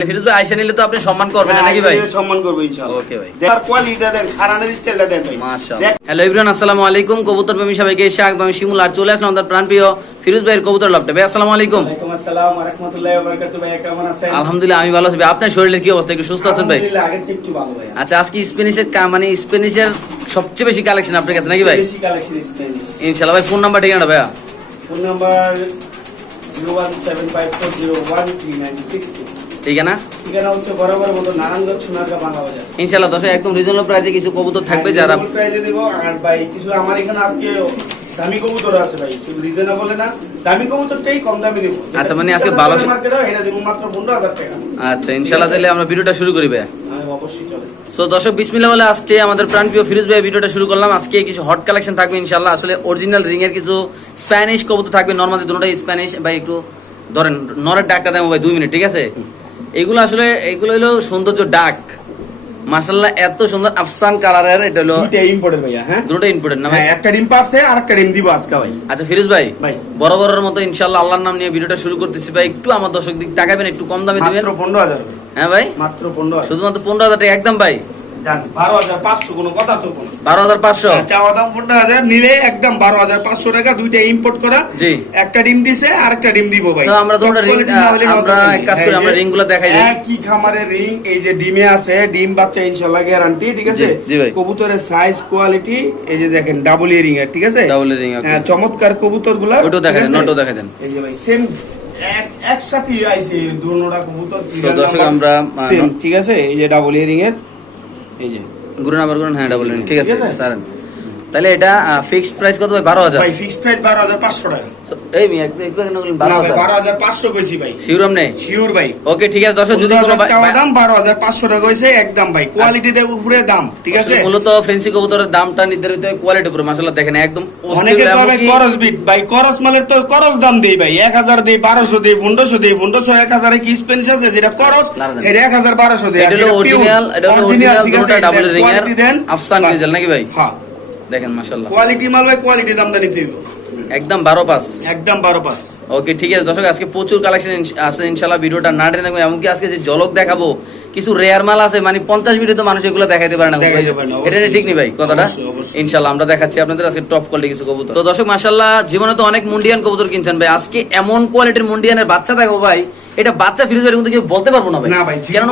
ফিরোজ ভাই আইসা নিলে তো আপনি সম্মান করবেন নাকি ভাই? হ্যাঁ, সম্মান করব ইনশাআল্লাহ ওকে ভাই। দেখার কোয়ালিটিটা দেন খারানের স্টাইলটা দেন ভাই। হ্যালো ইব্রান আসসালামু আলাইকুম। কবুতর প্রেমী সবাইকে স্বাগত আমি শিমুল আর চলে আসলাম আমাদের প্রাণপ্রিয় ফিরোজ ভাইয়ের কবুতর লপটে ভাই আসসালামু আলাইকুম। ওয়ালাইকুম আসসালাম ওয়া রাহমাতুল্লাহি ওয়া বারাকাতুহু ভাই কেমন আছেন? আলহামদুলিল্লাহ আমি ভালো আছি ভাই। আপনার শরীরের কি অবস্থা? একটু সুস্থ আছেন ভাই? আলহামদুলিল্লাহ আগের চেয়ে একটু ভালো ভাই। আচ্ছা আজকে স্পেনিশের কা- মানে স্পেনিশের সবচেয়ে বেশি কালেকশন আপনার কাছে নাকি ভাই? বেশি কালেকশন স্প্যানিশ ইনশাল্লাহ ভাই ফোন নাম্বার ঠিকানা ভাইয়া? ফোন নাম্বার 01754013962 ঠিকানা ঠিকানা হচ্ছে বরাবর মতো নারায়ণগঞ্জ সোনারগাঁ বাংলা বাজার। ইনশাল্লাহ দর্শক একদম রিজনেবল প্রাইসে কিছু কবুতর থাকবে যারা প্রাইজে দেব। আর ভাই কিছু আমার এখানে আজকে দামি কবুতর আছে ভাই। শুধু রিজনেবল না দামি কবুতরটাই কম দামে দেবো। আচ্ছা, মানে আজকে ভালো- মার্কেটে এটা দেবো মাত্র 15000 টাকা। আচ্ছা তাহলে আমরা ভিডিওটা শুরু করি ভাই আমি অবশ্যই চলে। সো দর্শক বিসমিল্লা বলে আজকে আমাদের প্রাণপ্রিয় ফিরোজ ভাই ভিডিওটা শুরু করলাম। আজকে কিছু হট কালেকশন থাকবে ইনশাল্লাহ আসলে অরিজিনাল রিং এর কিছু স্প্যানিশ কবুতর থাকবে। নর্মালি দুটোটাই স্প্যানিশ ভাই একটু ধরেন নরের ডাকটা দেবো ভাই দুই মিনিট ঠিক আছে? এগুলো আসলে এগুলো হলো সৌন্দর্য ডাক। মাসাল্লাহ এত সুন্দর আফসান কালারের এটা হলো দুটো ইম্পোর্টেড ভাইয়া হ্যাঁ? দুটো ইম্পর্টেন্ট না ভাই? হ্যাঁ একটা ডিম পারছে আর একটা ডিম দিব আজকে ভাই। আচ্ছা ফিরোজ ভাই ভাই। বড় বড়র মতো ইনশাআল্লাহ আল্লাহর নাম নিয়ে ভিডিওটা শুরু করতেছি ভাই। একটু আমার দর্শক দিক তাকাবেন একটু কম দামে দিবেন। মাত্র পনেরো হাজার। হ্যাঁ ভাই? মাত্র পনেরো হাজার। শুধুমাত্র পনেরো হাজার টাকা একদম ভাই। বারো হাজার পাঁচশো কোনো কথা চলবো না বারো হাজার পাঁচশো? হ্যাঁ, চাওয়া দাম পনেরো হাজার নিলে একদম বারো হাজার পাঁচশো টাকা দুইটা ইম্পোর্ট করা। জি। একটা ডিম দিছে আর একটা ডিম দিব ভাই। আমরা তো ওটা ring- Quality না হলে আমরা কাজ করি, আমরা যে গুলো দেখাই দিই। একই খামারের রিং এই যে ডিমে আছে ডিম বাচ্চা ইনশাল্লাহ গ্যারান্টি ঠিক আছে? জি, জি ভাই। কবুতরের সাইজ কোয়ালিটি এই যে দেখেন ডাবল ইয়ারিং এর ঠিক আছে? Earring, হ্যাঁ চমৎকার কবুতরগুলা ওটাও দেখাই দেন, ওটাও দেখাই দেন। এই যে ভাই সেম একসাথে আইছে দুনোটা কবুতর দর্শক, আমরা, ঠিক আছে? এই যে ডাবল ইয়ারিং এর। এই যে গুরু নাম্বার করুন হ্যাঁ ডাবল ঠিক আছে? স্যার তাহলে এটা ফিক্সড প্রাইস কত ভাই? বারো হাজার। ভাই ফিক্সড প্রাইস বারো হাজার পাঁচশো টাকা। এই মি একটু একটু এখানে বলুন, বারো না ভাই হাজার। বারো হাজার পাঁচশো কইছি ভাই। ভাই। ওকে ঠিক আছে দর্শক যদি কোনো ভাই- দাম বারো হাজার পাঁচশো টাকা হয়েছে একদম ভাই। কোয়ালিটি দেব উপরে দাম ঠিক আছে? মূলত ফেন্সি কবুতরের দামটা নির্ধারিত হয় কোয়ালিটির উপরে মাসাল্লাহ দেখেন একদম অনেকে তো ভাই করস বিট ভাই করস মালের তো করস দাম দেই ভাই। এক হাজার দেই বারোশো দেই পনেরোশো দেই পনেরোশো এক হাজারে কি স্পেন্স আছে? যেটা করস হাজার বারোশো দেই। এটা হলো অরিজিনাল এটা হলো অরিজিনাল ডাবল রিং এর আফসান। নাকি ভাই? হ্যাঁ। দেখেন মাশাল্লাহ কোয়ালিটি মাল ভাই কোয়ালিটি হইব। একদম বারো পাস। একদম বারো পাঁচ ওকে ঠিক আছে। দর্শক আজকে প্রচুর কালেকশন আছে ভিডিওটা না টেনে দেখব এমনকি আজকে যে জলক দেখাবো কিছু রেয়ার মাল আছে মানে পঞ্চাশ ভিডিও তো মানুষ এগুলো দেখাইতে পারে না। এটা ঠিক নেই ভাই কথাটা। ইনশাল্লাহ আমরা দেখাচ্ছি আপনাদের আজকে টপ কোয়ালিটি কিছু কবুতর। তো দর্শক মাশাল্লাহ জীবনে তো অনেক মুন্ডিয়ান কবুতর কিনছেন ভাই। আজকে এমন কোয়ালিটির মুন্ডিয়ানের বাচ্চা দেখো ভাই এটা বাচ্চা ফিরোজ ভাই কিন্তু কেউ বলতে পারব না ভাই। কেন।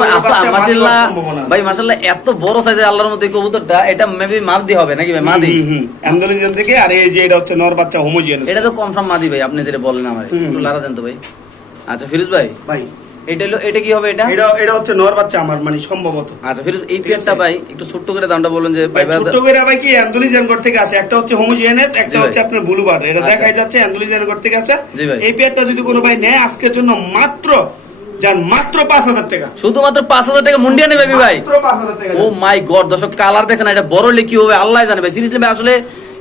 ভাই মাশাল্লাহ এত বড় সাইজের আল্লাহর মধ্যে কবুতরটা এটা মেবি মাদি হবে নাকি ভাই মাদি। আন্দোলন থেকে আর এই যে এটা হচ্ছে নর বাচ্চা হোমোজিয়ান এটা তো কনফার্ম মাদি ভাই আপনি যেটা বলেন আমার। একটু লারা দেন তো ভাই। আচ্ছা ফিরোজ ভাই। ভাই। এটা হলো এটা কি হবে এটা? এটা এটা হচ্ছে নর বাচ্চা আমার মানে সম্ভবত। আচ্ছা ফিরোজ এই পেয়ারটা ভাই একটু ছোট্ট করে দামটা বলুন যে ভাই, ছোট্ট করে ভাই কি অ্যান্ডোলিজেনগড় থেকে আসে? একটা হচ্ছে একটা হচ্ছে আপনার ব্লু বার্ড এটা আচ্ছা। দেখাই যাচ্ছে অ্যান্ডোলিজেনগড় থেকে আসে। এই পেয়ারটা যদি কোনো ভাই নেয় আজকের জন্য মাত্র যান মাত্র পাঁচ হাজার টাকা। শুধুমাত্র পাঁচ হাজার টাকা মুন্ডিয়া নেবে ভাই? মাত্র পাঁচ হাজার টাকা। ও মাই গড দর্শক কালার দেখেন এটা বড় কি হবে? আল্লাহ জানে ভাই সিরিয়াসলি ভাই আসলে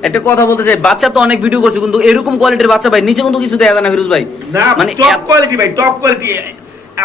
একটা কথা বলতে চাই বাচ্চা তো অনেক ভিডিও করছে কিন্তু এরকম কোয়ালিটির বাচ্চা ভাই নিচে কিন্তু কিছু দেখা যায় না ফিরোজ ভাই। না মানে টপ কোয়ালিটি ভাই টপ কোয়ালিটি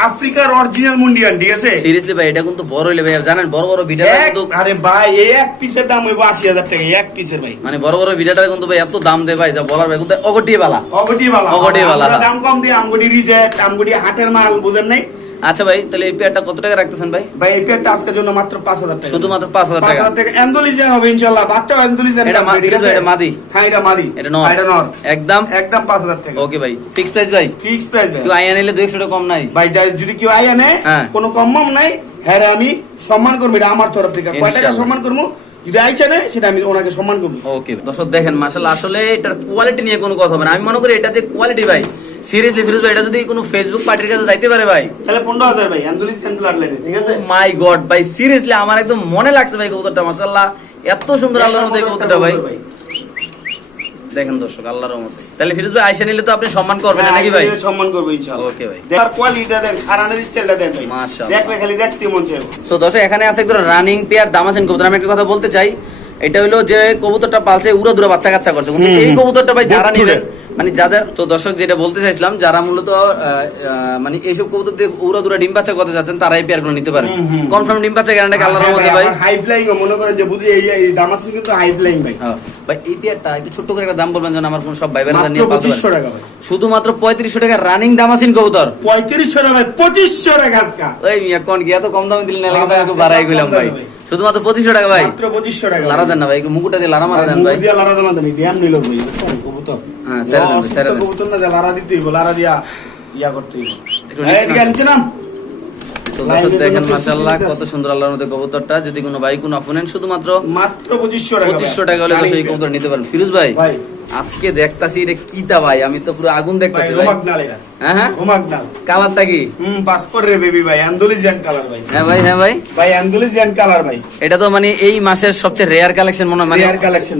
আফ্রিকার অরিজিনাল মুন্ডিয়ান ঠিক আছে? সিরিয়াসলি ভাই এটা কিন্তু বড় হইলে ভাই জানেন বড় বড় ভিডিও এক- কিন্তু আরে ভাই এই এক পিসের দাম হইবো আশি হাজার টাকা এক পিসের ভাই। মানে বড় বড় ভিডিওটা কিন্তু ভাই এত দাম দেয় ভাই যা বলার ভাই কিন্তু অগটি বালা অগটি বালা অগটি বালা। দাম কম দিয়ে আমগুড়ি রিজেক্ট আমগুটি হাটের মাল বুঝেন নাই? আচ্ছা ভাই তাহলে এই পেয়ারটা কত টাকা রাখতেছেন ভাই? ভাই এই পেয়ারটা আজকের জন্য মাত্র পাঁচ হাজার টাকা। শুধুমাত্র পাঁচ হাজার পাঁচ টাকা? হাজার টাকা অ্যান্ডোলিজেন হবে ইনশাল্লাহ। বাচ্চা অ্যান্ডোলিজেন এটা মা- এটা মাদি। হ্যাঁ এটা মাদি। এটা নর। এটা নর। একদম? একদম পাঁচ হাজার টাকা। ওকে ভাই ফিক্স প্রাইস ভাই? ফিক্স প্রাইস ভাই। কেউ আইয়া নিলে দুই একশো টাকা কম নাই। ভাই যাই- যদি কেউ আইয়া নেয় হ্যাঁ। কোনো কম মম নাই হ্যাঁ আমি সম্মান করব এটা আমার তরফ থেকে। কয় টাকা সম্মান করব? যদি আইছে নেয় সেটা আমি ওনাকে সম্মান করব। ওকে। দর্শক দেখেন মাশাআল্লাহ আসলে এটার কোয়ালিটি নিয়ে কোনো কথা হবে না। আমি মনে করি এটা যে কোয়ালিটি ভাই সিরিয়াসলি ফিরোজ ভাই এটা যদি কোনো ফেসবুক পার্টির কাছে যাইতে পারে ভাই। তাহলে পনেরো হাজার ভাই অ্যান্ডোলিজেন ব্লাড লাইনে ঠিক আছে? মাই গড ভাই সিরিয়াসলি আমার একদম মনে লাগছে ভাই কবুতরটা মাশাআল্লাহ। এত সুন্দর আল্লাহর মধ্যে কবুতরটা ভাই। দেখেন দর্শক আল্লাহর মধ্যে তাহলে ফিরোজ ভাই আইসা নিলে তো আপনি সম্মান করবেন নাকি ভাই? হ্যাঁ, সম্মান করব ইনশাল্লাহ ওকে ভাই। দেখার কোয়ালিটিটা দেন খারানের স্টাইলটা দেন ভাই। মাশাআল্লাহ। দেখলে খালি দেখতে মন চাইব সো দর্শক এখানে আছে একদম রানিং পেয়ার দামাসেন কবুতর। আমি একটা কথা বলতে চাই এটা হলো যে কবুতরটা পালছে উড়া দুরা বাচ্চা কাচ্চা করছে। কিন্তু এই। কবুতরটা ভাই যারা নেবেন। মানে যাদের তো দর্শক যেটা বলতে চাইছিলাম যারা মূলত মানে এইসব কবুতর দিয়ে উড়া দুরা ডিম বাচ্চা করতে যাচ্ছেন তারা এই পেয়ারগুলো নিতে হুম। কনফার্ম ডিম বাচ্চা গ্যারান্টি আল্লাহর মধ্যে ভাই? হাই ফ্লাইং মনে করেন যে বুঝি এই কিন্তু হাই ফ্লাইং ভাই। হ্যাঁ। ভাই এই পেয়ারটা ছোট্ট করে একটা দাম বলবেন যেন আমার কোন সব ভাই বোনেরা নিয়ে পারে টাকা শুধুমাত্র পঁয়ত্রিশশো টাকা রানিং দামাসিন কবুতর। পঁয়ত্রিশশো টাকা ভাই পঁচিশশো টাকা আজকা। ওই মিয়া কোন গিয়া তো কম দামে দিলেন? না লাগে ভাই, বাড়াই গেলাম দামে ভাই। শুধুমাত্র পঁচিশশো টাকা ভাই মাত্র পঁচিশশো টাকা লারা দেন না ভাই মুকুটা দিয়ে লারা মারা দেন ভাই দিয়ে লারা দেন না ব্যায়াম নিল ভাই কবুতর। হ্যাঁ, স্যার দেন, দেন। কবুতর না যে লারা দিয়া ইয়া করতে একটু নিচে নাম। নিচে নাম। তো দর্শক দেখেন মাশাআল্লাহ কত সুন্দর আল্লাহর মধ্যে কবুতরটা। যদি কোনো ভাই কোনো অপোনেন্ট শুধুমাত্র মাত্র পঁচিশশো টাকা ভাই। পঁচিশশো টাকা হলে তো সেই কবুতর নিতে পারেন। ফিরোজ ভাই ভাই। আজকে দেখতাছি এটা কিতা ভাই? আমি তো পুরো আগুন দেখতাছি ভাই। রোমাক নাল এটা। হ্যাঁ হ্যাঁ? কালারটা কি? হুম, পাসপোর্ট রে বেবি ভাই, আন্দোলিজিয়ান কালার ভাই। হ্যাঁ ভাই হ্যাঁ ভাই। ভাই, আন্দোলিজিয়ান কালার ভাই। এটা তো মানে এই মাসের সবচেয়ে রেয়ার কালেকশন মনে হয় মানে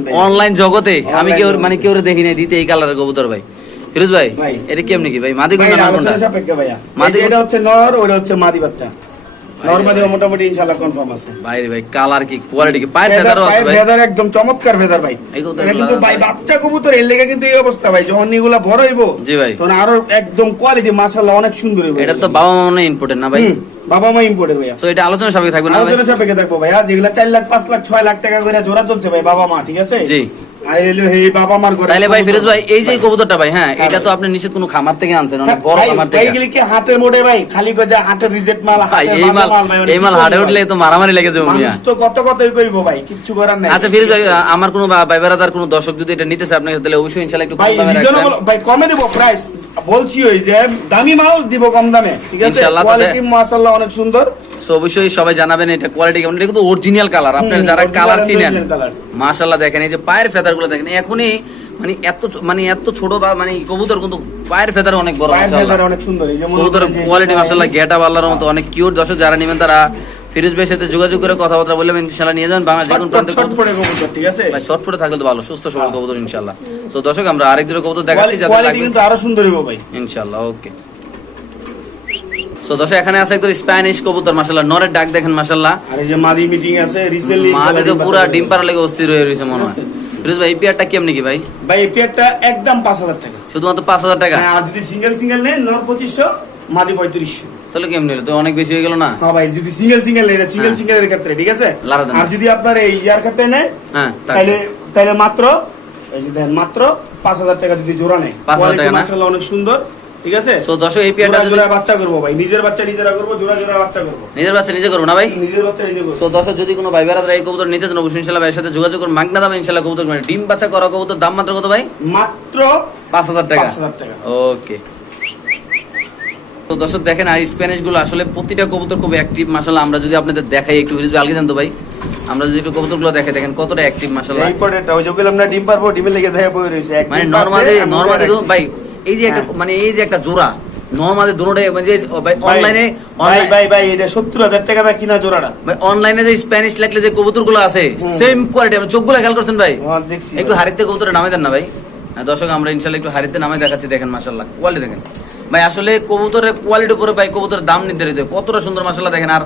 ভাই। অনলাইন জগতে। আমি কেউ মানে কেউ দেখি নাই দিতে এই কালারের কবুতর ভাই। ফিরোজ ভাই। এটা কেমনি কি ভাই? মাদি কোনটা না আলোচনা কোনটা সাপেক্ষে ভাইয়া। মাদি এটা হচ্ছে নর, ওটা হচ্ছে মাদি বাচ্চা। নর মোটামুটি ইনশাআল্লাহ confirm আছে। ভাই ভাই কালার কি কোয়ালিটি কি? পায়ের ফেদারও আছে ভাই। ফেদার একদম চমৎকার ফেদার ভাই। এটা কিন্তু ভাই বাচ্চা কবুতর এর লেগে কিন্তু এই অবস্থা ভাই। যখন এগুলা বড় হইব জি ভাই। তখন আরও একদম কোয়ালিটি মাশাআল্লাহ অনেক সুন্দর হইব। এটার তো বাবা মা মনে ইম্পর্টেন্ট না ভাই? বাবা মা ইম্পোর্টের ভাইয়া। সো এটা আলোচনা সাপেক্ষে থাকবে না ভাই? আলোচনা সাপেক্ষে দেখব ভাইয়া। যেগুলা চার লাখ পাঁচ লাখ ছয় লাখ টাকা করে জোড়া চলছে ভাই বাবা মা ঠিক আছে? জি। ভাই ফিরোজ ভাই এই যে কবুতরটা ভাই হ্যাঁ হ্যাঁ এটা তো আপনি নিশ্চিত কোনো খামার থেকে আনছেন অনেক হ্যাঁ, বড় খামার থেকে। এগুলি কি হাটের মোড়ে ভাই খালি কয়ে হাটের রিজেক্ট মাল ভাই এই মাল ভালো ভাই, এই মাল হাটে উঠলে তো মারামারি লেগে যাবে মিয়া তো কত কতই কইবো ভাই কিচ্ছু করার নাই। আচ্ছা ফিরোজ ভাই আমার কোনো ভাই বেড়াদার কোনো দর্শক যদি এটা নিতে চায় আপনার তাহলে অবশ্যই ইনশাআল্লাহ একটু কম দামে রাখবেন। ভাই কমে দেবো প্রাইস বলছি ওই যে দামি মাল দিব কম দামে ঠিক আছে? কোয়ালিটি মাশাআল্লাহ অনেক সুন্দর। সো অবশ্যই সবাই জানাবেন এটা কোয়ালিটি কেমন। এটা কিন্তু অরিজিনাল কালার আপনারা যারা কালার চিনেন। মাশাআল্লাহ দেখেন এই যে পায়ের ফেদার গুলো দেখেন। এখনই মানে এত মানে এত ছোট বা মানে কবুতর কিন্তু পায়ের ফেদার অনেক বড় অনেক সুন্দর। কবুতর কোয়ালিটি মাশাআল্লাহ গেটা আল্লাহর মতো অনেক কিউট দর্শক যারা নেবেন তারা ফিরোজ ভাইয়ের সাথে যোগাযোগ করে কথাবার্তা বললে ইনশাআল্লাহ নিয়ে যাবেন। বাংলা যে কোনো প্রান্তে কবুতর- ঠিক আছে? ভাই শর্ট ফুটে থাকলে তো ভালো সুস্থ সবল হ্যাঁ। কবুতর ইনশাআল্লাহ। তো দর্শক আমরা আরেক জোড়া কবুতর দেখাচ্ছি কোয়ালিটি লাগবে কিন্তু আরও সুন্দর হইব ভাই। ইনশাআল্লাহ ওকে। সো দর্শক এখানে আছে একদম স্প্যানিশ কবুতর মাশাআল্লাহ। নরের ডাক দেখেন মাশাআল্লাহ। আর এই যে মাদি মিটিং আছে রিসেন্টলি মাঝে তো পুরা ডিম পাড়া লেগে অস্থির হয়ে রয়েছে মনে হয়। ফিরোজ ভাই এই পেয়ারটা কেমনি কি ভাই? ভাই এই পেয়ারটা একদম পাঁচ হাজার টাকা। শুধুমাত্র পাঁচ হাজার টাকা? হ্যাঁ, আর যদি সিঙ্গেল সিঙ্গেল নেন নর পঁচিশশো মাদি পঁয়ত্রিশশো। তাহলে কেমনি হলো? তো অনেক বেশি হয়ে গেল না? হ্যাঁ ভাই যদি সিঙ্গেল সিঙ্গেল নেন সিঙ্গেল সিঙ্গেল এর ক্ষেত্রে ঠিক আছে? আর যদি আপনার এই ইয়ার ক্ষেত্রে নেয় হ্যাঁ তাহলে তাহলে মাত্র এই যে দেন মাত্র পাঁচ হাজার টাকা যদি জোড়া নেয়। 5,000 টাকা না? অনেক সুন্দর। ঠিক আছে? সো দর্শক এই পেয়ারটা জোড়া যদি বাচ্চা করব ভাই। নিজের বাচ্চা নিজেরা করব জোড়া জোড়া বাচ্চা করব। নিজের বাচ্চা নিজে করব না ভাই? নিজের বাচ্চা নিজে করব। সো দর্শক যদি কোনো ভাই এই কবুতর নিতে চান অবশ্যই ইনশাআল্লাহ ভাইয়ের সাথে যোগাযোগ করুন। মাগনা দামে ইনশাআল্লাহ কবুতর মানে ডিম বাচ্চা করা কবুতর দাম মাত্র কত ভাই? মাত্র পাঁচ হাজার টাকা। পাঁচ হাজার টাকা। ওকে তো দর্শক দেখেন আর স্প্যানিশগুলো আসলে প্রতিটা কবুতর খুব অ্যাক্টিভ মাসাল্লাহ আমরা যদি আপনাদের দেখাই একটু ফিরিজ আলগে দেন তো ভাই। আমরা যদি একটু কবুতরগুলো দেখাই দেখেন কতটা অ্যাক্টিভ মাসাল্লাহ ইম্পর্টেন্ট ওই না ডিম পারব ডিমের লেগে দেখা বই রয়েছে। এক মানে ডিম নর্মালি নর্মালি। ভাই এই যে একটা হ্যাঁ। মানে এই যে একটা জোড়া নর্মালি দুটোটাই মানে যে অনলাইনে ভাই ভাই ভাই এটা সত্তর হাজার টাকা দা কিনা জোড়াটা। ভাই অনলাইনে যে স্প্যানিশ লাগলে যে কবুতরগুলো আছে সেম কোয়ালিটি আমি চোখগুলো খেয়াল করছেন ভাই? হ্যাঁ, একটু হারিতে কবুতরে নামে দেন না ভাই। হ্যাঁ, দর্শক আমরা ইনশাল্লাহ একটু হারিতে নামে দেখাচ্ছি দেখেন মাসাল্লাহ কোয়ালিটি দেখেন। ভাই আসলে কবুতরের কোয়ালিটির উপরে ভাই কবুতরের দাম নির্ধারিত কতটা সুন্দর মাসাল্লাহ দেখেন আর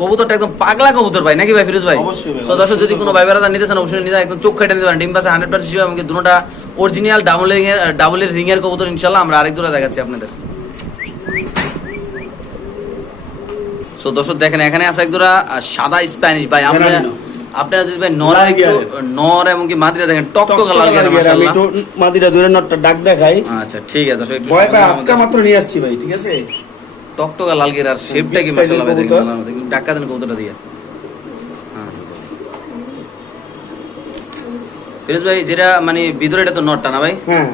কবুতরটা একদম পাগলা কবুতর ভাই নাকি ভাই ফিরোজ ভাই? সো দর্শক যদি কোনো ভাই বেড়াদার নিতে চান অবশ্যই নিতে একদম চোখ খেটে নিতে পারেন। ডিম পাশে হান্ড্রেড পার্সেন্ট শিওর আমাকে দুটোটা অরিজিনাল ডাবল এর ডাবল রিং এর কবুতর ইনশাল্লাহ আমরা আরেক জোড়া দেখাচ্ছি আপনাদের। সো দর্শক দেখেন এখানে আছে এক আহ, সাদা স্প্যানিশ ভাই। আমরা আপনারা যদি ভাই নর লাল একটু নর এবং কি মাদ্রিয়া দেখেন টক টক লাল লাগে, আমি মাশাআল্লাহ। একটু মাদিটা দূরে নটটা ডাক দেখাই। আচ্ছা ঠিক আছে দর্শক একটু ভয় সাবধানে আজকে মাত্র নিয়ে আসছি ভাই ঠিক আছে? টকটকা লাল গিয়ার আর শেপটা কি মাশাআল্লাহ ভাই দেখেন ডাক্কা দেন কবুতরটা দিয়ে। হ্যাঁ। ফিরোজ ভাই যেটা মানে ভিতরে এটা তো নটটা না ভাই? হ্যাঁ।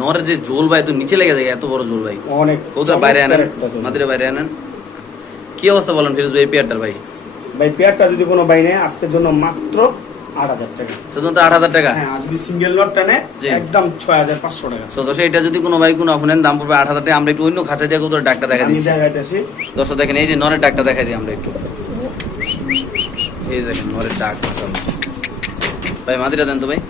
নরের যে ঝোল ভাই তো নিচে লেগে যায় এত বড় ঝোল ভাই। অনেক কবুতর বাইরে আনেন মাদুরে। বাইরে আনেন। কি অবস্থা বলেন ফিরোজ ভাই পেয়ারটার ভাই? ভাই পেয়ারটা যদি কোনো ভাই নেই আজকের জন্য মাত্র আট হাজার টাকা। শুধুমাত্র আট হাজার টাকা? হ্যাঁ যদি সিঙ্গেল নটটা নেয় একদম ছয় হাজার পাঁচশো টাকা। সো দর্শক এটা যদি কোনো ভাই কোনো অফ দাম পড়বে আট হাজার টাকা আমরা একটু অন্য খাঁচা দিয়ে কবুতর ডাকটা দেখা দিচ্ছি। দেখাইতেছি। দর্শক দেখেন এই যে নরের ডাকটা দেখাই দিই আমরা একটু। এই দেখেন নরের ডাক। ভাই মাদিরা দেন তো ভাই।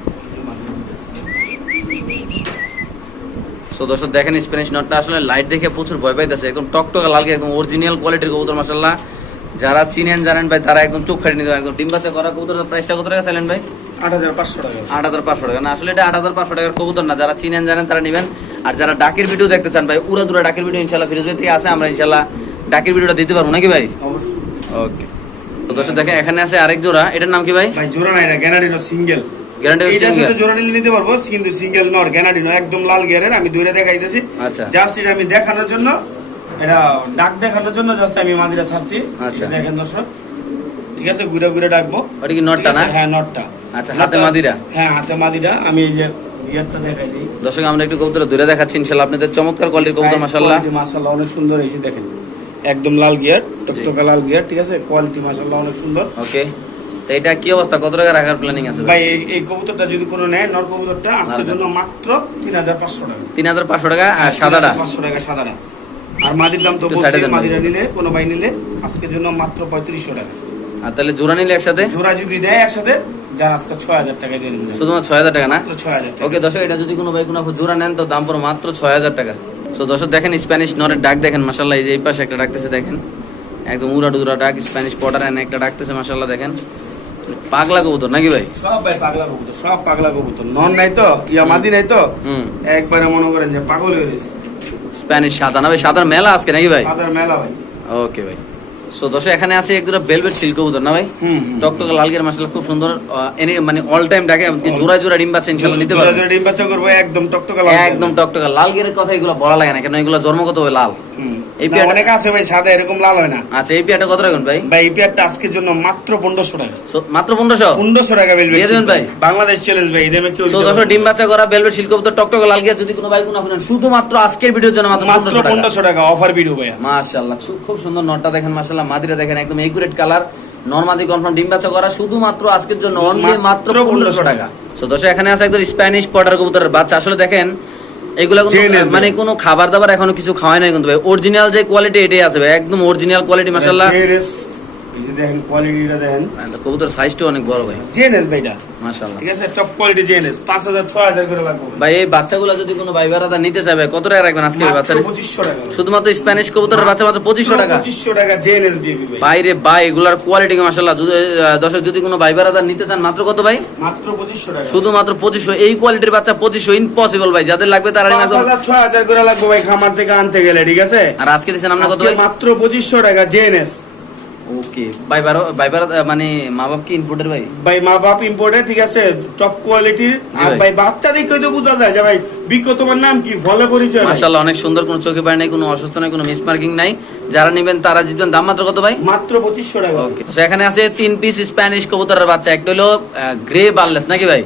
সো দর্শক দেখেন স্প্যানিশ নটটা আসলে লাইট দেখে প্রচুর ভয় পাইতেছে। একদম টকটকা লালকে একদম অরিজিনাল কোয়ালিটির কবুতর মাসাল্লাহ যারা চিনেন জানেন ভাই তারা একদম চোখ খাটি নিতে একদম ডিম বাচ্চা করা কবুতর প্রাইসটা কত টাকা চাইলেন ভাই? আট হাজার পাঁচশো টাকা। আট হাজার পাঁচশো টাকা। না আসলে এটা আট হাজার পাঁচশো টাকার কবুতর না। যারা চিনেন জানেন তারা নেবেন। আর যারা ডাকের ভিডিও দেখতে চান ভাই উড়া দুরা ডাকের ভিডিও ইনশাল্লাহ ফিরোজ ভাই থেকে আছে আমরা ইনশাল্লাহ ডাকের ভিডিওটা দিতে পারব নাকি ভাই? অবশ্যই। ওকে তো দর্শক দেখেন এখানে আছে আরেক জোড়া। এটার নাম কি ভাই? ভাই জোড়া নাই না গ্যানারিনো সিঙ্গেল। নিতে পারব কিন্তু সিঙ্গেল নর গ্যানারি নয় একদম লাল গিয়ারের আমি দূরে দেখাইতেছি। আচ্ছা। জাস্ট এটা আমি দেখানোর জন্য এটা ডাক দেখানোর জন্য জাস্ট আমি মাদিরা ছাড়ছি। আচ্ছা। দেখেন দর্শক। ঠিক আছে ঘুরে ঘুরে ডাকবো। ওটা কি নটটা না? হ্যাঁ নটটা। আচ্ছা, হাতে মাদিরা? হ্যাঁ হাতে মাদিরা। আমি এই যে দর্শক আমরা একটু কবুতর দূরে দেখাচ্ছি ইনশাল্লাহ আপনাদের চমৎকার কোয়ালিটির কবুতর মাসাল্লাহ মাশাআল্লাহ অনেক সুন্দর হয়েছে দেখেন। একদম লাল গিয়ার টকটকা লাল গিয়ার ঠিক আছে? কোয়ালিটি মাশাআল্লাহ অনেক সুন্দর। ওকে তো এটা কি অবস্থা? কত টাকা রাখার প্ল্যানিং আছে ভাই? এই কবুতরটা যদি কোনো নেয় নর কবুতরটা আজকের জন্য মাত্র তিন হাজার পাঁচশো টাকা। তিন হাজার পাঁচশো টাকা আর সাদাটা? পাঁচশো টাকা সাদাটা। আর মাদির দাম তো বলছি মাদিরা নিলে কোনো ভাই নিলে আজকের জন্য মাত্র পঁয়ত্রিশশো টাকা। আর তাহলে জোড়া নিলে একসাথে? জোড়া যদি দেয় একসাথে যার আজকে ছয় হাজার টাকা দিয়ে দিন শুধুমাত্র ছয় হাজার টাকা না? ছয় হাজার ওকে দর্শক এটা যদি কোনো ভাই কোনো জোড়া নেন তো দাম পড়ো মাত্র ছয় হাজার টাকা। তো দর্শক দেখেন স্প্যানিশ নরের ডাক দেখেন মাসাল্লাহ এই যে এই পাশে একটা ডাকতেছে দেখেন। একদম উড়া ডুরা ডাক স্প্যানিশ পটার এনে একটা ডাকতেছে মাসাল্লাহ দেখেন। পাগলা কবুতর নাকি ভাই? সব ভাই পাগলা কবুতর সব পাগলা কবুতর। নন নাই তো ইয়া মাদি নাই তো? হুম। একবারে মনে করেন যে পাগল হয়ে গেছে। স্প্যানিশ সাদা না ভাই সাদার মেলা আজকে নাকি ভাই? সাদার মেলা ভাই। ওকে ভাই। সো দর্শক এখানে আছে এক দুটো বেলভেট সিল্ক কবুতর না ভাই। টকটক লালগের খুব সুন্দর এনি মানে অল টাইম ডাকে জোড়া জোড়া ডিম বাচ্চা নিতে জোড়া ডিম বাচ্চা করব একদম টকটকা লাল একদম টকটকা লালগের কথা এগুলো বলা লাগে না কেন এগুলো জন্মগত হবে লাল। এই পেয়ারটা- অনেক আছে ভাই সাদা এরকম লাল হয় না। আচ্ছা এই পেয়ারটা কত রাখুন ভাই? ভাই এই পেয়ারটা আজকের জন্য মাত্র পনেরোশো টাকা। মাত্র পনেরোশো? পনেরোশো টাকা বেলবে দিয়ে দেবেন ভাই? বাংলাদেশ চ্যালেঞ্জ ভাই এদের কেউ সো দিতে দশ পারবে ডিম বাচ্চা করা বেলভেট সিল্ক কবুতর টকটক লাল গিয়া যদি কোনো ভাই কোনো আপনার শুধুমাত্র আজকের ভিডিওর জন্য মাত্র টাকা। অফার ভিডিও মাশাআল্লাহ খুব- সুন্দর নটটা দেখেন মাশাআল্লাহ মাদিরা দেখেন একদম একুরেট কালার নরমাদি কনফার্ম ডিম বাচ্চা করা শুধুমাত্র আজকের জন্য অনলি মাত্র মাত্র পনেরোশো 1500 টাকা। সো দর্শক এখানে আছে একদম স্প্যানিশ পটার কবুতরের বাচ্চা। আসলে দেখেন এগুলা মানে কোনো খাবার দাবার এখনও কিছু খাওয়াই নাই কিন্তু ভাই। অরিজিনাল যে কোয়ালিটি এটাই আছে ভাই। একদম অরিজিনাল কোয়ালিটি মাশাআল্লাহ। জেনেস, এই যে দেখেন কোয়ালিটিটা দেখেন। কবুতর সাইজটাও অনেক বড় ভাই। জেনেস ভাইটা মাশাআল্লাহ। ঠিক আছে টপ কোয়ালিটি জেনেস পাঁচ হাজার করে লাগবে ভাই এই বাচ্চাগুলো যদি কোনো ভাই বেড়াদা নিতে চায় ভাই কত টাকা রাখবেন আজকে বাচ্চা মাত্র পঁচিশশো টাকা। শুধুমাত্র স্প্যানিশ কবুতরের বাচ্চা মাত্র পঁচিশশো টাকা। পঁচিশশো টাকা জেনেস বেবি ভাই। বাইরে ভাই এগুলার কোয়ালিটি দর্শক যদি কোনো ভাই নিতে চান মাত্র কত ভাই? মাত্র পঁচিশশো টাকা। শুধুমাত্র পঁচিশশো। এই কোয়ালিটির বাচ্চা পঁচিশশো ইম্পসিবল ভাই যাদের লাগবে তারা করে লাগবে ভাই খামার থেকে আনতে গেলে ঠিক আছে? আর আজকে কত ভাই? মাত্র পঁচিশশো টাকা জেনেস ওকে ভাই বারো ভাই বেড়া মানে মা বাপ কি ইনপুটের ভাই ভাই মা বাপ ইম্পোর্টে ঠিক আছে টপ কোয়ালিটির আর ভাই। বাচ্চা দেখে তো বোঝা যায় যে ভাই বিক্ষ তোমার নাম কি? ফলে পরিচয় ভাই। মাশাল্লাহ অনেক সুন্দর কোনো চোখে পায় নাই কোনো অসুস্থ নাই কোনো মিসমার্কিং নাই। যারা নেবেন তারা জিতবেন। দাম মাত্র কত ভাই? মাত্র পঁচিশশো টাকা। ওকে তো এখানে আছে তিন পিস স্প্যানিশ কবুতরের বাচ্চা। একটা হলো গ্রে বার্লেস নাকি ভাই।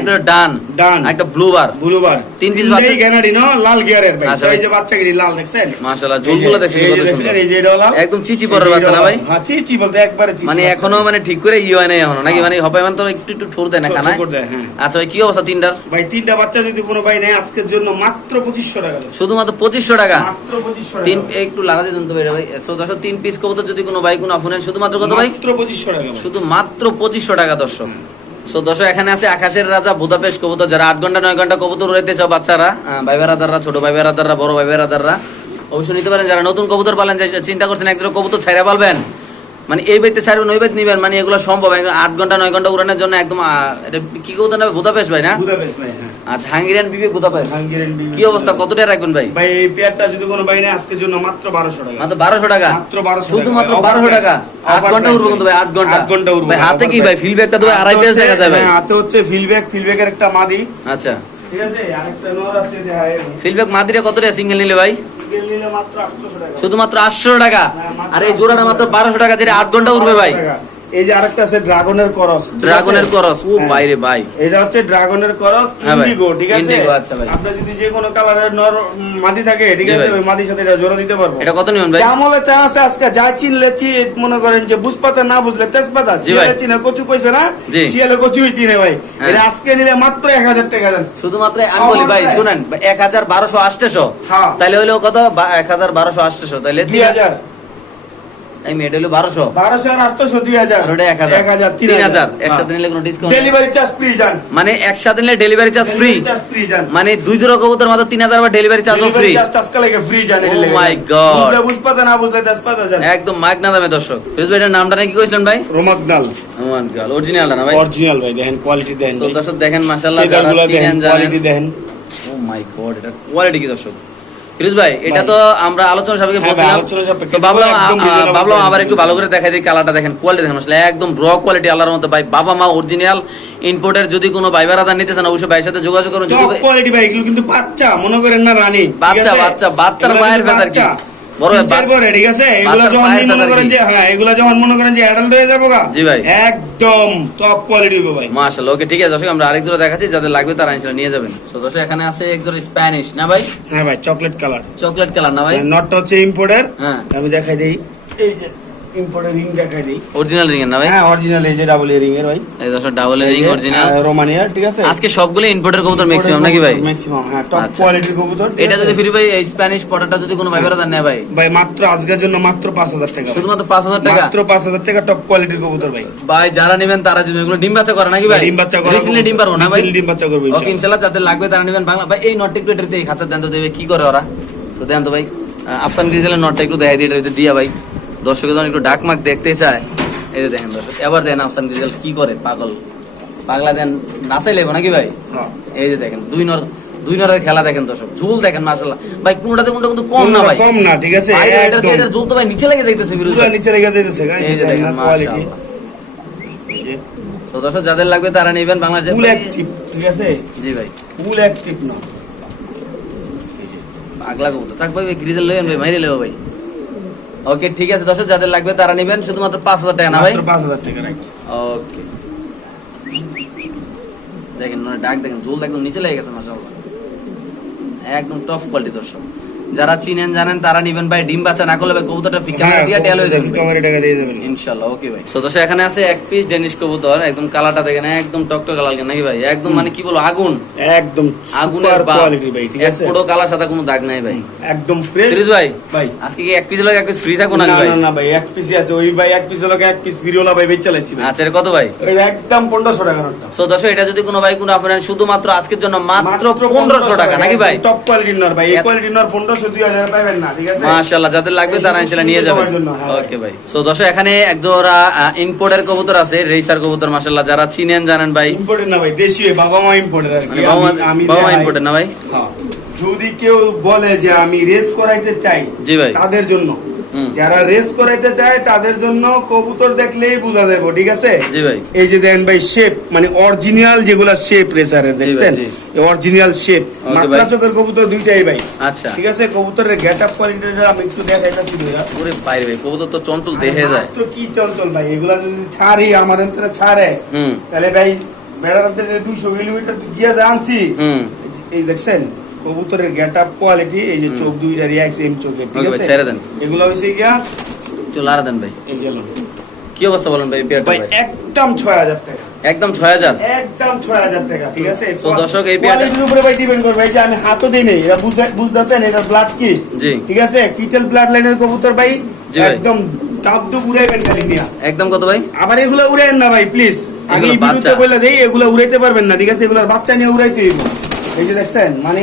হলো ডান। ডান। একটা ব্লু বার বুলুবার তিন piece বাচ্চা- গ্যানারি ন? লাল গিয়ারের ভাই। আচ্ছা এই যে বাচ্চা গিরি লাল দেখছেন? এই ঝুলগুলো দেখছেন কত সুন্দর। এই যে। একদম চিচি পরের বাচ্চা না ভাই? হ্যাঁ চিচি বলতে একবারে চিচি মানে এখনও মানে ঠিক করে ইয়ে হয় নাই এখনও নাকি? মানে হবে মানে তো একটু একটু ঠোর দেয় না দেয়, হ্যাঁ। আচ্ছা ভাই কি অবস্থা তিনটার? ভাই তিনটা বাচ্চা যদি কোনো ভাই নেয় আজকের জন্য মাত্র পঁচিশশো টাকা শুধুমাত্র পঁচিশশো টাকা? মাত্র পঁচিশশো তিন একটু লাগা দিতেন তো ভাই ভাই। সো দশ তিন পিস কবুতর যদি কোনো ভাই কোনো আফুনেন শুধুমাত্র কত ভাই? মাত্র পঁচিশশো টাকা শুধু মাত্র পঁচিশশো টাকা দর্শক। সো দর্শক এখানে আছে আকাশের রাজা বুদাপেশ কবুতর। যারা আট ঘণ্টা নয় ঘণ্টা কবুতর উড়াইতে চাও বাচ্চারা আহ, ভাই বেড়াদাররা ছোট ভাই বেড়াদাররা বড় ভাই বেড়াদাররা অবশ্যই নিতে পারেন। যারা নতুন কবুতর পালেন চিন্তা করছেন একজন কবুতর ছাইরা পালবেন? মানে এই বাইতে ছাড়বেন ওই বাইতে নিবেন মানে এগুলো সম্ভব আট ঘণ্টা নয় ঘণ্টা উড়ানোর জন্য একদম এটা কি নেবে বুদাপেশ ভাই না? হ্যাঁ। আচ্ছা হাঙ্গেরিয়ান বুদাপেশ কি অবস্থা? কত টাকা রাখবেন ভাই? ভাই এই পেয়ারটা যদি কোনো ভাই আজকের জন্য মাত্র টাকা। মাত্র টাকা? মাত্র 1200 টাকা। আট ঘণ্টা উঠবো কিন্তু ভাই আট ঘণ্টা। আট ঘণ্টা উড়বো ভাই হাতে কি ভাই? price। ফিল্ডব্যাকটা তো আড়াই পেজ দেখা যায় ভাই। হাতে হচ্ছে ফিলব্যাক ফিলব্যাকের একটা মাদি। আচ্ছা। ঠিক আছে আরেকটা নর আছে ফিল্ডব্যাক মাদিরে কত টাকা সিঙ্গেল নিলে ভাই? Single নিলে মাত্র 800 টাকা। শুধুমাত্র আটশো টাকা হ্যাঁ, আর এই জোড়াটা মাত্র বারোশো টাকা যেটা আট ঘণ্টা উঠবে ভাই। এই যে আরেকটা আছে ড্রাগনের করস ড্রাগনের করস ও হ্যাঁ। বাইরে ভাই। এটা হচ্ছে ড্রাগনের করস ইন্ডিগো ঠিক আছে? Indigo, আচ্ছা ভাই। আপনার যদি যে কোনো কালারের নর মাদি থাকে ঠিক আছে ওই মাদির সাথে এটা জোড়া দিতে পারব। এটা কত নিবেন ভাই? জামলে তে আছে আজকে যা চিনলে চি মনে করেন যে বুঝপাতা না বুঝলে তেজপাতা। শিয়ালে চিনে কচু কইছে না। শিয়ালে কচুই চিনে ভাই। হ্যাঁ। এটা আজকে নিলে মাত্র এক হাজার টাকা দেন। শুধুমাত্র আমি বলি ভাই শুনেন এক হাজার বারোশো আটশো হ্যাঁ। তাহলে হইল কত? বা- এক হাজার বারোশো আটশো তাহলে দুই হাজার। এই মেয়েটা হলো বারোশো। বারোশো আর আটশো দুই হাজার। আর ওটা এক হাজার। এক হাজার তিন হাজার। একসাথে নিলে কোনো ডিসকাউন্ট ডেলিভারি চার্জ ফ্রি যান মানে একসাথে নিলে ডেলিভারি চার্জ ফ্রি ফ্রি যান মানে দুই জোড়া কবুতর মাত্র তিন হাজার বা ডেলিভারি চার্জও ফ্রি ফ্রি যান my বুঝলে বুঝপাতা না বুঝলে তেজপাতা যান একদম মাইক না দামে দর্শক। ফিরোজ ভাই নামটা নাকি কইছিলেন ভাই? রোমাকনাল ওমান গাল অরিজিনাল না ভাই? অরিজিনাল ভাই দেখেন কোয়ালিটি দেখেন দর্শক দেখেন মাশাআল্লাহ যারা চিনেন জানেন। কোয়ালিটি দেখেন। ও মাই গড এটা কোয়ালিটি কি দর্শক? ফিরোজ ভাই এটা তো আমরা আলোচনা সাপেক্ষে হ্যাঁ বলছিলাম। তো ভাবলাম ভাবলাম আবার একটু ভালো করে দেখাই দিই কালারটা দেখেন কোয়ালিটি দেখেন আসলে। একদম র কোয়ালিটি আল্লাহর মতো ভাই বাবা মা অরিজিনাল ইনপোর্টের যদি কোনো ভাই বারাদা নিতে চান অবশ্যই ভাইয়ের সাথে যোগাযোগ করুন। যদি কোয়ালিটি ভাই এগুলো কিন্তু বাচ্চা মনে করেন না রানী। বাচ্চা, বাচ্চা, বাচ্চার মায়ের কিন্তু কি? ঠিক আছে? এগুলো যখন মনে করেন যে হ্যাঁ এগুলো যখন মনে করেন যে অ্যাডাল্ট হয়ে যাব জি ভাই। একদম টপ কোয়ালিটি হবে ভাই। মাশাআল্লাহ ওকে ঠিক আছে দর্শক আমরা আরেক জোড়া দেখাচ্ছি যাদের লাগবে তারা ইনশাআল্লাহ নিয়ে যাবেন। তো দর্শক এখানে আছে এক জোড়া স্প্যানিশ না ভাই? হ্যাঁ ভাই চকলেট কালার চকলেট কালার না ভাই? নটটা হচ্ছে ইম্পোর্টার হ্যাঁ। আমি দেখাই দিই। এই যে। ইম্পোর্টার রিং দেখাই দিই। অরিজিনাল রিং না ভাই? হ্যাঁ অরিজিনাল এই যে ডাবল রিং এর ভাই। এই দর্শক ডাবল রিং অরিজিনাল রোমানিয়ার ঠিক আছে? আজকে সবগুলো ইম্পোর্টের কবুতর ম্যাক্সিমাম নাকি ভাই? ম্যাক্সিমাম হ্যাঁ টপ আচ্ছা। কোয়ালিটির কবুতর এটা যদি ফ্রি ভাই এই স্প্যানিশ পটাটা যদি কোনো ভাই বেড়াদার নেয় ভাই? ভাই মাত্র আজকের জন্য মাত্র পাঁচ হাজার টাকা। শুধুমাত্র মাত্র টপ কোয়ালিটির কবুতর ভাই। ভাই যারা নেবেন তারা যদি এগুলো ডিম বাচ্চা করে নাকি ভাই? ডিম বাচ্চা করা রিসেন্টলি ডিম পারব না ভাই? ডিম বাচ্চা করবে ওকে ইনশাআল্লাহ। ইনশাআল্লাহ যাদের লাগবে তারা নেবেন বাংলা। ভাই এই খাঁচার দেন তো দেবে কি করে ওরা? তো দেন তো ভাই আফসান গ্রিজেলের নটটা একটু দেখাই দিয়ে দিয়া ভাই। দর্শকের যখন একটু ডাক মাক দেখতে চায়। এই যে দেখেন দর্শক এবার দেন আফসান গ্রিজেল কি করে পাগল। পাগলা দেন নাচাই লেবো নাকি ভাই? হ্যাঁ। এই যে দেখেন দুই নর দুই নরের খেলা দেখেন দর্শক ঝুল দেখেন মাশাআল্লাহ। ভাই কোনটাতে কোনটা কিন্তু কম না ভাই। কম না ঠিক আছে একদম। এটার ঝুল তো ভাই নিচে লেগে যাইতেছে বিরুদ্ধ নিচে দিতেছে এই যে দেখেন কোয়ালিটি তো দর্শক যাদের লাগবে তারা নেবেন বাংলাদেশে ফুল অ্যাক্টিভ ঠিক আছে? জি ভাই। ফুল অ্যাক্টিভ না। পাগলা কবুতর। থাক ভাই গ্রিজেল লইবেন ভাই মাইরে লেবো ভাই। ওকে ঠিক আছে দর্শক যাদের লাগবে তারা নেবেন শুধুমাত্র পাঁচ হাজার টাকা না ভাই? পাঁচ হাজার টাকা ওকে দেখেন মানে ডাক দেখেন জুল একদম নিচে লেগে গেছে মাসা একদম টপ কোয়ালিটি দর্শক। যারা চিনেন জানেন তারা নিবেন ভাই ডিম বাচ্চা না করলে কবুতরটা ফিকা হ্যাঁ, দিয়ে টেল হয়ে যাবে টাকা দিয়ে দেবেন। ইনশাআল্লাহ ওকে ভাই। সো দশে এখানে আছে এক পিস ডেনিশ কবুতর একদম কালাটা দেখেন একদম টকটকা লাল নাকি ভাই? একদম মানে কি বলব আগুন। একদম আগুনের কোয়ালিটি ভাই ঠিক আছে? পুরো কালার সাদা কোনো দাগ নাই ভাই। একদম ফ্রেশ ফ্রেশ ভাই ভাই। আজকে কি এক পিস লাগে এক পিস ফ্রি থাকো না ভাই? না না ভাই এক পিস আছে। ওই ভাই এক পিস লাগে এক পিস ফ্রি ওলা ভাই বেচ চালাচ্ছি আচ্ছা এর কত ভাই? একদম 1500 টাকা নোটটা। সো দশে এটা যদি কোনো ভাই কোনো আপনারা শুধুমাত্র আজকের জন্য মাত্র 1500 টাকা নাকি ভাই? টপ কোয়ালিটি নর ভাই এই কোয়ালিটি নর 1500 মাশাআল্লাহ যাদের লাগবে তারা ইনশাআল্লাহ নিয়ে যাবেন তোমার জন্য, হ্যাঁ ভাই। ওকে ভাই সো দর্শক এখানে একজোড়া ইম্পোর্টের কবুতর আছে রেসার কবুতর মাশাআল্লাহ যারা চিনেন জানেন ভাই না ভাই দেশীয় বাবা মা ইম্পোর্টেড আর কি মানে বাবা। ইম্পোর্টের না ভাই হ্যাঁ। যদি কেউ বলে যে আমি রেস করাইতে চাই জি ভাই তাদের জন্য। যারা রেস করাইতে চায় তাদের জন্য কবুতর দেখলেই বোঝা যাবে ঠিক আছে? এই যে দেন ভাই শেপ মানে অরিজিনাল যেগুলা শেপ রেসারের দেখছেন? অরিজিনাল শেপ মাত্রা চোখের কবুতর দুইটাই ভাই। আচ্ছা। ঠিক আছে কবুতরের গেট আপ কোয়ালিটিটা আমি একটু দেখাইতেছি ভাইয়া। ওরে বাইরে ভাই কবুতর তো চঞ্চল দেখে যায়। মাত্র কি চঞ্চল ভাই এগুলা যদি ছাড়ি আমার এখানে ছাড়ে তাহলে ভাই বেড়াতে যে দুশো কিলোমিটার গিয়ে যা আনছি এই দেখছেন? কবুতরের গেট আপ কোয়ালিটি এই যে চোখ দুইটা রিয়াই সেম চোখের ঠিক আছে? ছেড়ে দেন। এগুলো হইছে গিয়া চল আর দেন ভাই। এই যে। কি অবস্থা বলেন ভাই পেয়ারটা ভাই একদম ছয় হাজার টাকা। একদম ছয় হাজার? একদম ছয় হাজার টাকা ঠিক আছে? So, দর্শক, এই পেয়ারটা- কোয়ালিটির উপরে ভাই ডিপেন্ড করবে। এই যে আমি হাতও দিই নেই এটা বুঝতে- বুঝতেছেন এটা ব্লাড কি জি। ঠিক আছে? কিটেল ব্লাড লাইনের কবুতর ভাই একদম দাব দু উড়াইবেন খালি নিয়া একদম কত ভাই? আবার এগুলো উড়াইন না ভাই প্লিজ আমি ভিডিওতে। বলে দেই এগুলো উড়াইতে পারবেন না ঠিক আছে? এগুলোর বাচ্চা নিয়ে উড়াইতে হইব। এই যে দেখছেন মানে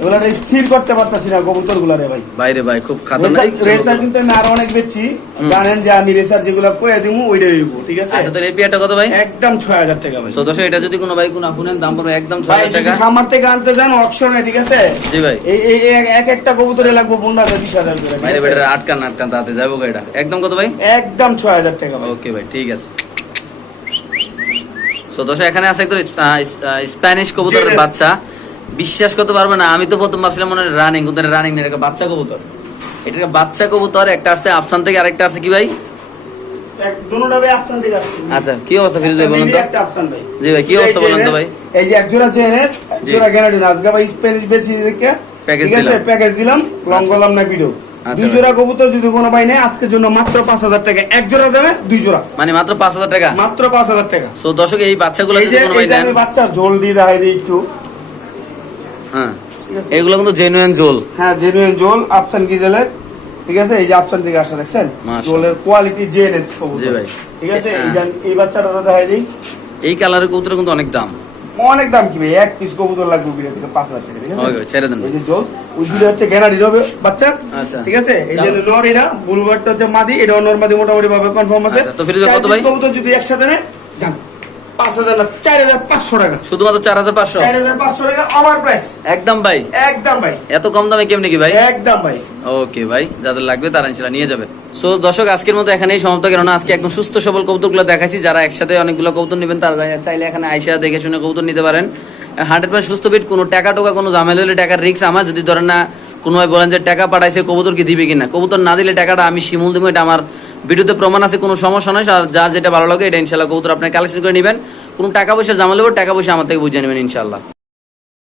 এগুলো স্থির করতে পারতাছি না কবুতর গুলারে ভাই। বাইরে ভাই খুব খাতারনাক। রেসার- কিন্তু আমি আরও অনেক বেচছি জানেন যে আমি রেসার যেগুলো কয়ে দিমু ওইটাই হইব ঠিক আছে? আচ্ছা তাহলে এই পেয়ারটা কত ভাই? একদম ছয় হাজার টাকা ভাই। সো দর্শক এটা যদি কোনো ভাই কোনো আপুনেন দাম পড়বে একদম ছয় ভাই হাজার যদি টাকা। খামার থেকে আনতে যান অপশনে ঠিক আছে? জি ভাই। এই এই এক একটা কবুতরে লাগবে পনেরো হাজার বিশ হাজার করে বাইরে আটকান আটকান তাতে যাব এটা। একদম কত ভাই? একদম ছয় হাজার টাকা ভাই। ওকে ভাই ঠিক আছে। সো এখানে আছে একদম স্প্যানিশ কবুতরের বাচ্চা। বিশ্বাস করতে পারবে না আমি তো প্রথম ভাবছিলাম মনে রানিং কিন্তু রানিং না এটা বাচ্চা কবুতর। এটা বাচ্চা কবুতর একটা আসছে আফসান থেকে আরেকটা আছে কি ভাই? আসছে। আচ্ছা কি অবস্থা ফিরোজ ভাই বলুন তো? একটা অপশন ভাই। জি ভাই কি অবস্থা বলেন তো ভাই? এই যে এক জোড়া আজকে ভাই স্পেনিশ বেশি দেখে আছে দিলাম। প্যাকেজ দিলাম লং আচ্ছা। করলাম না ভিডিও আচ্ছা দুই ভাই। জোড়া কবুতর যদি কোনো ভাই নেয় আজকের জন্য মাত্র পাঁচ হাজার টাকা। এক জোড়া দেবে দুই জোড়া। মানে মাত্র পাঁচ হাজার টাকা? মাত্র পাঁচ হাজার টাকা। সো দর্শক এই বাচ্চাগুলো এই যদি যে কোনো ভাই নেন আমি বাচ্চার দিয়ে দেখাই দিই একটু। হ্যাঁ। এগুলো কিন্তু জেনুইন জোল। হ্যাঁ জেনুইন জোল আফসান গিজেলের ঠিক আছে? এই যে আফসান থেকে আসা দেখছেন? জোলের কোয়ালিটি জেএনএস জি ভাই। ঠিক আছে? এই হ্যাঁ। যে- এই বাচ্চাটা দেখাই দিই। এই কালারের কবুতর কিন্তু অনেক দাম। অনেক দাম কি ভাই? এক পিস কবুতর লাগবে বিলে থেকে পাঁচ হাজার টাকা ঠিক আছে? ওকে ছেড়ে দেন। এই যে জল ওই দুটো হচ্ছে গ্যানারি হবে বাচ্চা। আচ্ছা। ঠিক আছে? এই যে নর এরা বুলবারটা হচ্ছে মাদি এটা নর মাদি মোটামুটি ভাবে কনফার্ম আছে। আচ্ছা, তো ফিরোজা কত ভাই? কবুতর যদি একসাথে নেয় যান পাঁচ হাজার না চার হাজার পাঁচশো টাকা। শুধুমাত্র চার হাজার পাঁচশো? চার হাজার পাঁচশো টাকা আমার প্রাইস একদম ভাই। একদম ভাই। এত কম দামে কেমনি কি ভাই? একদম ভাই। ওকে ভাই যাদের লাগবে তারা ইনশাল্লাহ নিয়ে যাবে। সো দর্শক আজকের মতো এখানেই সমাপ্ত। কেননা আজকে একদম সুস্থ সবল কবুতরগুলো দেখাচ্ছি যারা একসাথে অনেকগুলো কবুতর নেবেন তারা চাইলে এখানে আইসা দেখে শুনে কবুতর নিতে পারেন। হান্ড্রেড পার্সেন্ট সুস্থ বিট কোনো টাকা টোকা কোনো ঝামেলা হলে টাকার রিক্স আমার। যদি ধরেন না কোনো ভাই বলেন যে টাকা পাঠাইছে, কবুতর কি দিবে কিনা? কবুতর না দিলে টাকাটা আমি শিমুল দেবো, এটা আমার ভিডিওতে প্রমাণ আছে, কোনো সমস্যা নয় আর যার যেটা ভালো লাগে এটা ইনশাল্লাহ কবুতর আপনি কালেকশন করে নেবেন। কোনো টাকা পয়সা জামা হলে টাকা পয়সা আমার থেকে বুঝে নেবেন ইনশাল্লাহ।